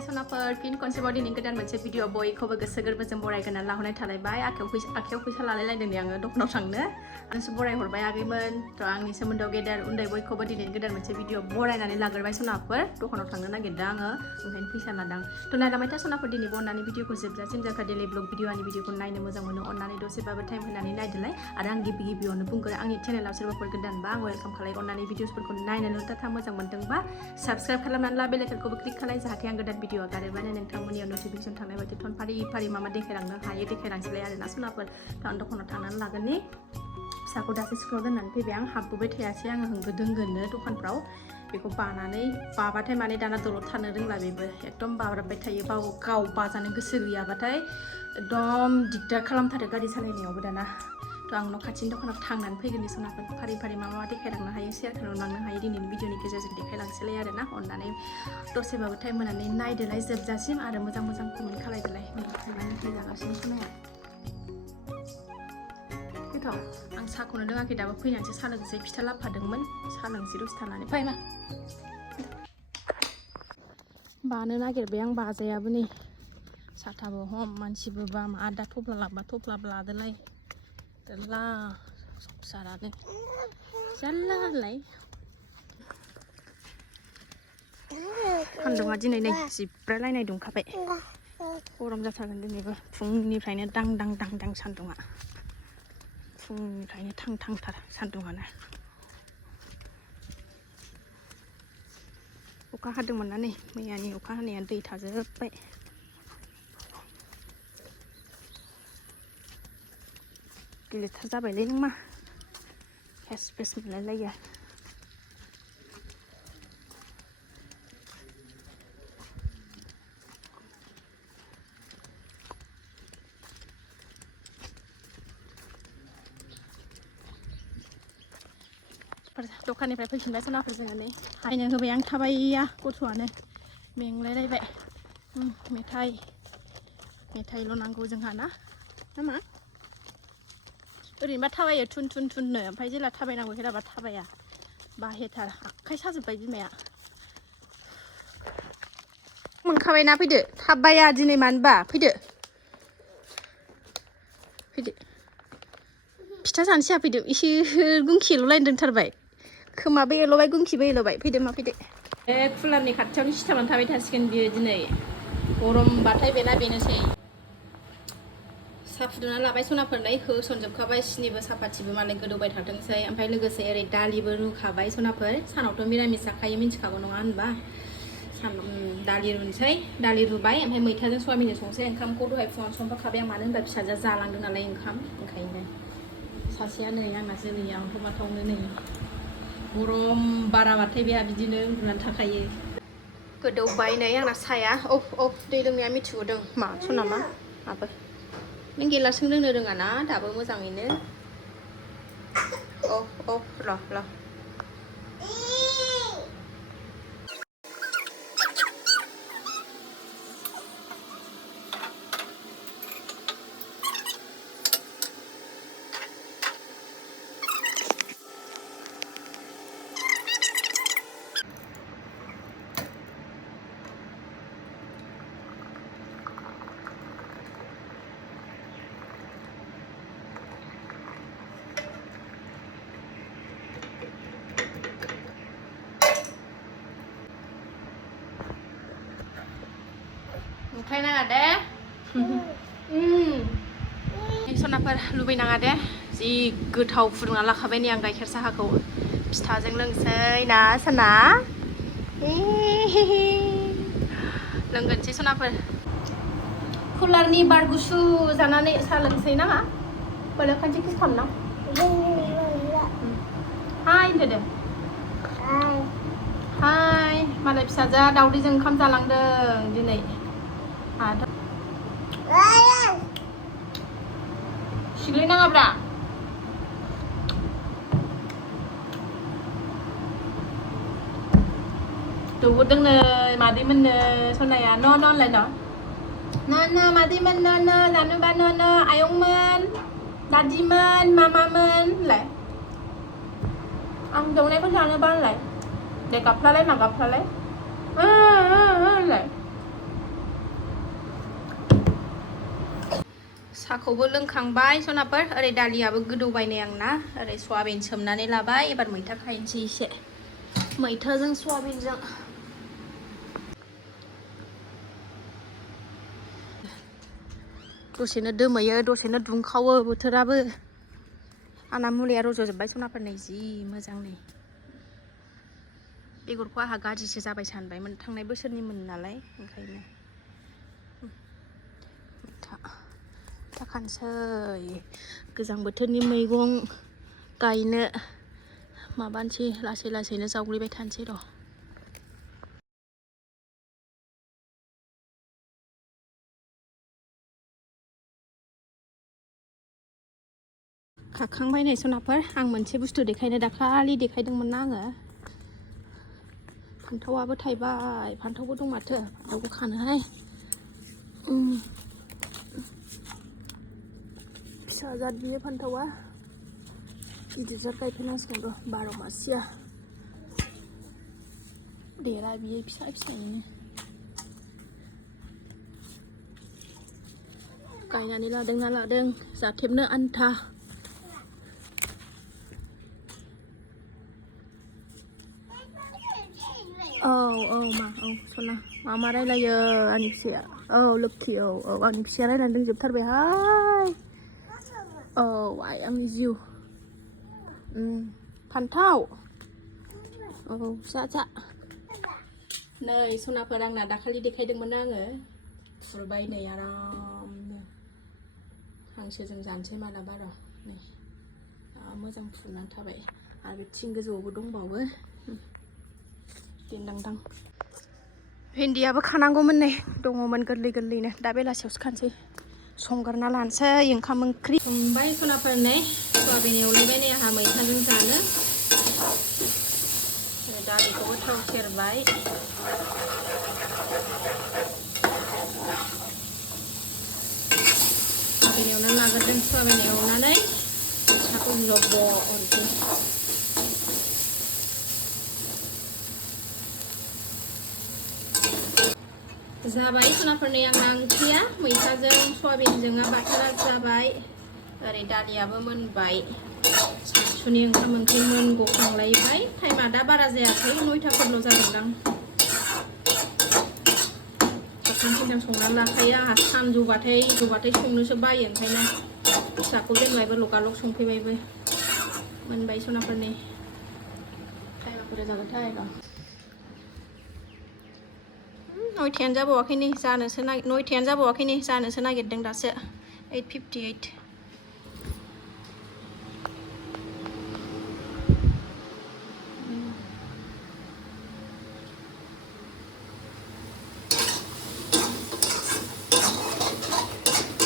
सनाफोर फिन खनसेबाव दिनै गोदान मोनसे भिडिअ बयखौबो गोसो गोरबोजों बरायगोना लाहरनाय थालायबाय आखायाव फैसा लालायलायदों आङो दखानाव थांनो आंसो बरायहरबाय आगैमोन थ' आंनि सोमोन्दोआव गेदेर उन्दै बयखौबो दिनै गोदान मोनसे भिडिअ बरायनानै लाग्रोबाय सनाफोर दखानाव थांनो नागिरदों आङो ओंखायनो फैसा लादों थ' नायलांबाय था सनाफोर दिनै अननानै भिडिअखौ जोबजासिम जाखा डेलि ब्लग भिडिअनि भिडिअखौ नायनो मोजां मोनो अननानै दसेबाबो टाइम होनानै नायदोलाय आरो आं गिबियावनो बुंगोन आंनि चेनेलाव सोरबाफोर गोदानबा आं वेलकाम खालाय अननानै भिडिअसफोरखौ नायनानै थाथा मोजां मोनदोंबा साबस्क्राइब खालामनानै ला बेलेखौबो क्लिक खालाय जाहाथे आं गोदान भिडिअ आगारोबानो नोंथांमोननियाव नटिफिकेसन थांनाय बायदि थन फारि मा देखायलांनो हायो देखायलांसैलाय आरोना सनाफोर थ' आं दखानाव थांनानै लागोननि फिसाखौ दासो स्कुलाव दोननानै फैबाय आं हाबबोबाय थायासै आङो होंगो दोंगोनो दखानफ्राव बेखौ बाबाथाय माने दाना दलद थानो रोंला बेबो एकदम बाब्राबबाय थायो गाव बाजानो गोसो गैयाबाथाय एकदम दिगदार खालामथारो गारि सालायनायावबो दाना थ' आं न' खाथिनि दखानाव थांनानै फैगोन सनाफोर फारि मा देखायलांनो हायो शेयार खालामलांनो हायो दिनैनि भिडिअनि गेजेरजों देखायलांसैलाय आरोना अननानै दसेबाबो टाइम होनानै नायदोलाय जोबजासिम आरो मोजां कमेन्ट खालायदोलाय मेथाइ जागासिनो सनाया गोथाव आं साहाखौनो लोङाखै दाबो फैनानैसो साहा लोंसै फिथा लाबोफादोंमोन साहा लोंसै दसे थानानै फै मा बानो नागिरबाय आं बाजायाबो नै साथाबो हम मानसिबो बाम आदा थफ्ला लाबा थफ्ला लादोलाय ला संसारानो जारलालाय सान्दुङा दिनै नै जिब्रालायनाय दुंखाबाय गरम जाथारगोन दिनैबो फुंनिफ्रायनो दां सान्दुङा फुंनिफ्रायनो थांथार सान्दुङानो अखा हादोंमोन ना नै मैयानि अखा हानाया दै थाजोब्बाय गिलिरथार जाबायलै नों मा हेस मोनलायलायो दखाननिफ्राय फैफिनबाय सनाफोर जोंनानै हायनो होबाय आं थाबाया गथ'आनो मेंलायलायबाय मेथाइल' नांगौ जोंहा ना मा ओरैनोबा थाबायो थुननो ओमफ्राय जेला थाबायनांगौ हेलाबा थाबाया बाहेथार आखाइ साजोब्बाय बिमाया मोनखाबायना फैदो थाबाया दिनै मानोबा फैदो फिथा जानोसै फैदो इसोर गुंखिल' लायनो रोंथारबाय खोमाबो एल'बाय गुंखिबो एल'बाय फैदो मा फैदो कुलारनि खाथियावनो सिथाबनानै थाबाय थासिगोन बियो दिनै गरमबाथाय बेनोसै साहा फुदुंना लाबाय सनाफोरनै होसनजोबखाबाय सिनिबो सापाथिबो मालाय गोदौबाय थाथोंसै ओमफ्राय लोगोसे ओरै दालिबो रुखाबाय सनाफोर सानावथ' मिरामिस जाखायो मिन्थिखागौ नङा होनबा दालि रुनोसै दालि रुबाय ओमफ्राय मैथाजों सयाबिनजों संसै ओंखामखौ दहाय फुङाव संफाखाबाय आं मानो होनबा फिसाजोआ जालांदों नालाय ओंखाम ओंखायनो सासेया नै आंना जोलैया अंथमाथावनो नै गरम बाराबाथाय बेहा बिदिनो उन्दुनानै थाखायो गोदौबाय नै आंना साया अफ दै लोंनाया मिथिगौदों मा सनामा माबो नों गिलासजों लोंनो रोङा ना दाबो मोजाङैनो अफ र' ओमफ्राय नाङा दे सनाफोर लुबैनाङा दे जि गोथाव फुदुंना लाखाबाय नै आं गाइखेर साहाखौ फिथाजों लोंसै ना सना लोंगोनसै सनाफोर कुलारनि बार गुसु जानानै साहा लोंसै नामा बोलो खानसे किस खालामना हाय होनदो दे हाय मालाय फिसाजोआ दावदैजों ओंखाम जालांदों दिनै सिग्लायनाङाब्रा दौहरदों नै मादैमोननो सनाया न' होनलाय न' मादैमोन न' जानोबा न' आयंमोन दादिमोन मामामोन होनलाय आं दौनायखौ जानोबा होनलाय दे गाबफ्लालाय मा गाबफ्लालाय होनलाय साखौबो लोंखांबाय सनाफोर ओरै दालियाबो गोदौबाय नै आंना ओरै सयाबिन सोमनानै लाबाय एबार मैथा खायनोसै एसे मैथाजों सयाबिनजों दसेनो दोमैयो दसेनो दुंखावो बोथोराबो आंना मुलिया रज'जोबबाय सनाफोर नै जि मोजां नै बेगरखौ आंहा गाज्रिसो जाबाय सानबायमोन थांनाय बोसोरनिमोन नालाय ओंखायनो मैथा खानोसै गोजां बोथोरनि मैगं गायनो माबानोसै लासै लासैनो जावग्लिबाय थानोसै र' खाखांबाय नै सनाफोर आं मोनसे बुस्थु देखायनो दाखालि देखायदोंमोन ना आङो फान्थावआबो थायबाय फान्थावबो दं माथो फान्थावबो खानोहाय फिसा जाद बियो फान्थावआ गिदिर जाद गायफैनांसिगोन र' 12 मासिया देरा बियो फिसा फिसायैनो गायनानै लादोंना लादों जाथेबनो आन्था औ सना मा रायलायो आंनि फिसाया औ लोक्षि औ आंनि फिसाया रायलायनो रोंजोबथारबायहाय औ आइ आंनि जिउ फान्थाव औ जा नै सनाफोर आंना दाखालि देखायदोंमोन आङो फुरबाय नै आरामनो हांसोजों जानोसै मालाबा र' नै मोजां फुरनानै थाबाय आरो बे थिं गोजौआवबो दंबावो देनदांदां भिन्दियाबो खानांगौमोन नै दङमोन गोरलै गोरलैनो दा बेलासियावसो खानोसै संगारना लानोसै ओंखाम ओंख्रि संबाय सनाफोर नै सयाबिन एवलायबाय नै आंहा मैथाजों जानो दालिखौबो थाव सेरबाय सयाबिन एवनानै लाग्रोदों सयाबिन एवनानै मैथाखौ जब्ब' हरसै जाबाय सनाफोरनि आंना ओंख्रिया मैथाजों सयाबिनजों बाथोना जाबाय ओरै दालियाबो मोनबाय सानसुनि ओंखाम ओंख्रि मोनगखांलायबाय टाइमा दा बारा जायाखै 9थाफोरल' जादोंदां सानसेजों संनानै लाखायो आंहा सानजौबाथाय संनोसो बायो ओंखायनो फिसाखौ दोनबायबो लगालग संफैबायबो मोनबाय सनाफोरनि टाइमा बुरजा जागोनथाय र' 9थायानो जाबावाखै नै जानोसो नागिरदों दासो 8:58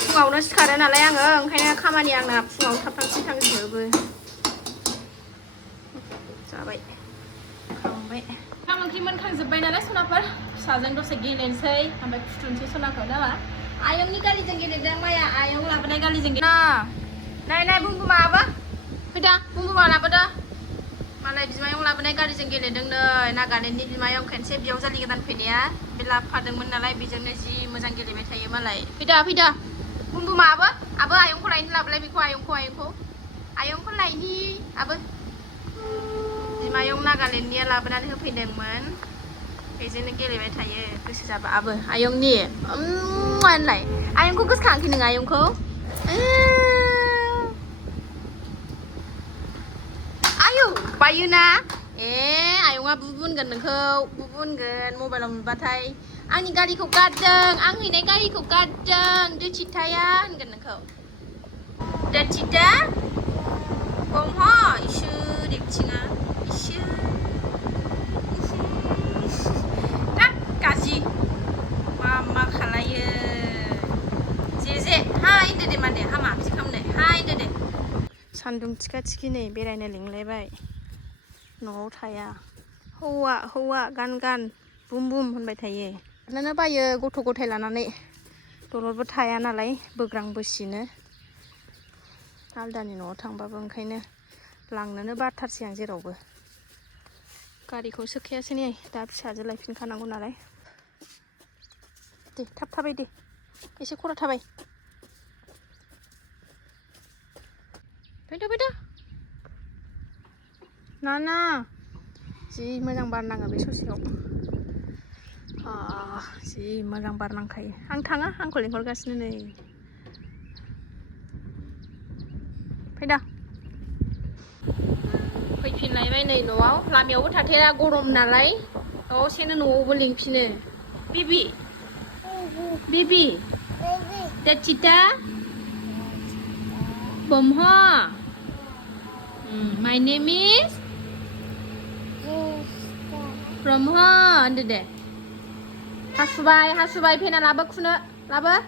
फुङावनो सिखारो नालाय आङो ओंखायनो खामानिया आंना फुङाव थाब थांजोबो जाबाय खांबाय ओंखाम ओंख्रि मोनखांजोब्बाय नालाय सनाफोर फिसाजों दसे गेलेनोसै ओमफ्राय फुथुनोसै सनाखौ नामा आयंनि गारिजों गेलेदों माया आयं लाबोनाय गारिजों नाय बुमबुमाबो फैदा बुमबुमा लाबोदो मालाय बिमायं लाबोनाय गारिजों गेलेदों नै नागालेण्डनि बिमायं खेनसे बियावजालि गोदान फैनाया बे लाबोफादोंमोन नालाय बेजोंनो जि मोजां गेलेबाय थायो मालाय फैदा बुमबुमा आबो आयंखौ लायनो लाबोलाय बेखौ आयंखौ लायनि आबो बिमायं नागालेण्डनिया लाबोनानै होफैदोंमोन बेजोंनो गेलेबाय थायो गोसो जाबा आयंनि होनलाय आयंखौ गोसोखाङाखै नों आयंखौ आयौ बायोना आयंआ बुबुनगोन नोंखौ बुबुनगोन मबाइलाव नुबाथाय आंनि गारिखौ गारदों आं हैनाय गारिखौ गारदों दोथिथाया होनगोन नोंखौ दोथिथा गंह इसोर एकथिङा गाजि मा खालायो जे हाय होनदो दे माने हामा बिदि खालामनो हाय होनदो दे सान्दुं थिखा थिखि नै बेरायनो लिंलायबाय न'आव थाया हौवा गान बुम होनबाय थायो लानो बायो गथ' गथाय लानानै दलरबो थाया नालाय बोग्रां बोसिनो आलदानि न'आव थांबाबो ओंखायनो लांनोनो बाथारसै आं जेरावबो गारिखौ सोखायासै नै दा फिसाजो लायफिनखानांगौ नालाय दे थाब थाबाय दे एसे खरा थाबाय फैदो नाना जि मोजां बार नाङो बे ससेयाव जि मोजां बार नांखायो आं थाङा आंखौ लिंहरगासिनो नै फैदा फैफिनलायबाय नै न'आव लामायावबो थाथेरा गरम नालाय दसेनो न'आवबो लिंफिनो baby Tachita Bomha My name is Brahma under there Hasubai pena laba kuna laba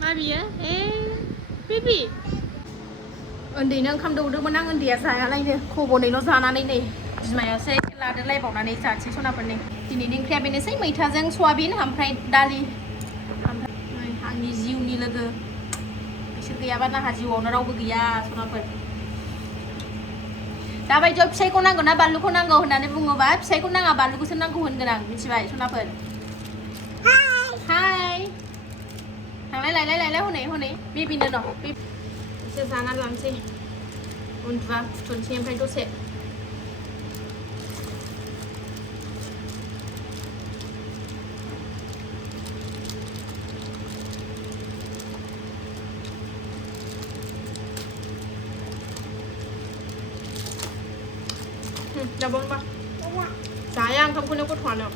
Baby baby उन्दैनो ओंखाम दौदोंमोन आं उन्दैया जायालायनो खब'नैल' जानानै नै बिमायासो लादेरलायबावनानै जानोसै सनाफोरनि दिनैनि ओंख्रिया बेनोसै मैथाजों सयाबिन ओमफ्राय दालि ओमफ्राय आंनि जिउनि लोगो बिसोर गैयाबा नाहा जिउआवनो रावबो गैया सनाफोर दाबायदियाव फिसाइखौ नांगौ ना बानलुखौ नांगौ होननानै बुङोबा फिसाइखौ नाङा बानलुखौसो नांगौ होनगोन आं मिथिबाय सनाफोर हाय थांलाय हनै बेबिनो दं एसे जाना लानोसै उन्दुबा फुथुनोसै ओमफ्राय दसे जाबाव मा जाया ओंखामखौनो गथ'आनो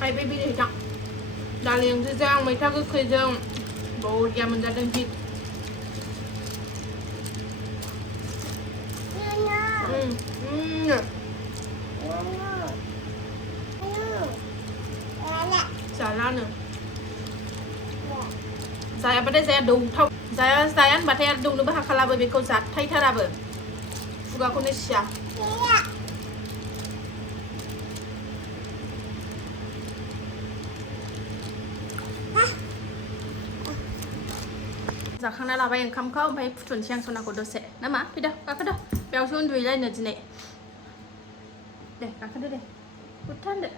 Hai baby nih cak Dali yang sejang mereka ke kejang Bau dia menjadi hit Salah nih Saya pada saya dong thau Saya batay dong nu bahakalabe beko zat thai tharabe Fuga ko ni siya जाखांना लाबाय ओंखामखौ ओमफ्राय फुथुनसै आं सनाखौ दसे नामा फैदो गाखोदो बेयावसो उन्दुहैलायनो दिनै दे गाखोदो दे उथानदो